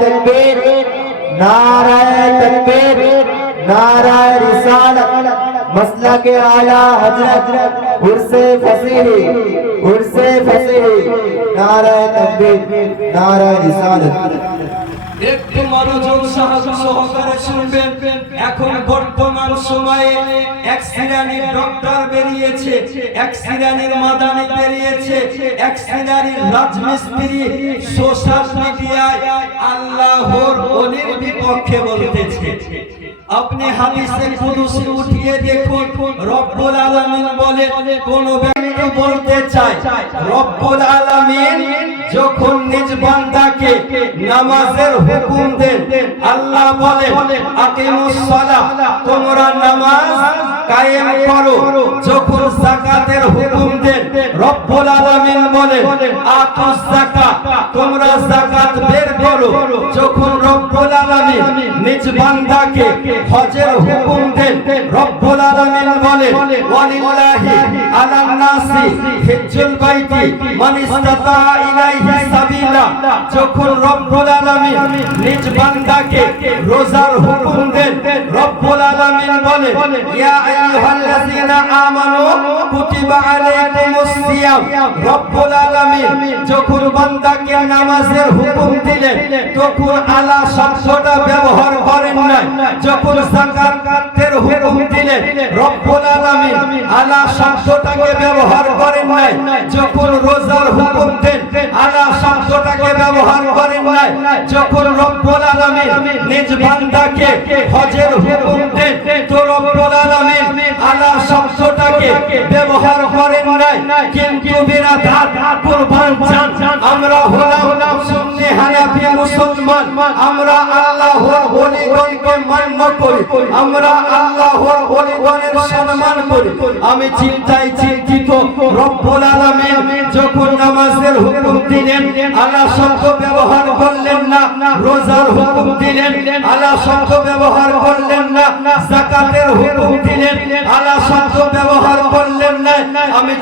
तकबीर, नाराए तकबीर, नाराए रिसालत, मसला के आला हजरत उर्से फसीही, उर्से फसीही, नाराए तकबीर, नाराए रिसालत। একটু মনোযোগ সহকারে শুনবেন। এখন বর্তমান সময়ে এক শ্রেণীর ডক্টর বেরিয়েছে, এক শ্রেণীর মাদানি বেরিয়েছে, এক শ্রেণীর রাজমিস্ত্রি সোশ্যাল মিডিয়ায় আল্লাহর ওলির বিপক্ষে বলতেছে। আপনি হাদিসে কুদসি উঠিয়ে দেখুন, রব্বুল আলামিন বলে কোন ব্যক্তি বলতে চায় রব্বুল আলামিন যখন নিজ বান্দাকে নামাজের হুকুম দেন, আল্লাহ বলেন আকিমুস সালাহ, তোমরা নামাজ কায়েম করো। যখন যাকাতের হুকুম দেন, রব্বুল আলামিন বলেন আতুস যাকাত, তোমরা যাকাত বের করো। যখন রব্বুল আলামিন নিজ বান্দাকে হজের হুকুম দেন, রব্বুল আলামিন বলেন ওয়ালিল্লাহি আলান নাসি হিজ্জুল বাইতি মান ইসতাতা ইলাইহি সাবিলা। যখন রব্বুল আলামিন নিজ বান্দাকে রোজার হুকুম দেন, রব্বুল আলামিন বলেন ইয়া আইয়ুহাল্লাযীনা আমানু কুতিবা আলাইকুমুস সিয়াম। রব্বুল আলামিন যখন বান্দাকে নামাজের হুকুম দিলেন, তখন আলা শব্দটা ব্যবহার করেন না। যখন যাকাতের হুকুম দিলেন, রব্বুল আলামিন আলা শব্দটাকে ব্যবহার করেন নাই। যখন রোজার হুকুম দেন, আলা শব্দটাকে ব্যবহার করেন নাই। যখন রব্বুল আলামিন নিজ বান্দাকে হজের হুকুম দেন, তো রব্বুল আলামিন আলা শব্দটাকে ব্যবহার করেন নাই। কিন্তু বিরাদাত কুরবান জান, আমরা হলাম সুন্নি হানাফি মুসলমান, আমরা আল্লাহর ওলিগণকে মান্য করি, আমরা আল্লাহর ওলিগণের সম্মান করি। আমি চিন্তায় চিন্তিত, রব্বুল আলামিন যখন নামাজের হুকুম দিলেন আলা শব্দ ব্যবহার করলেন না, রোজার হুকুম দিলেন আলা শব্দ ব্যবহার করলেন না, যাকাতের হুকুম দিলেন আলা শব্দ ব্যবহার করলেন না। আমি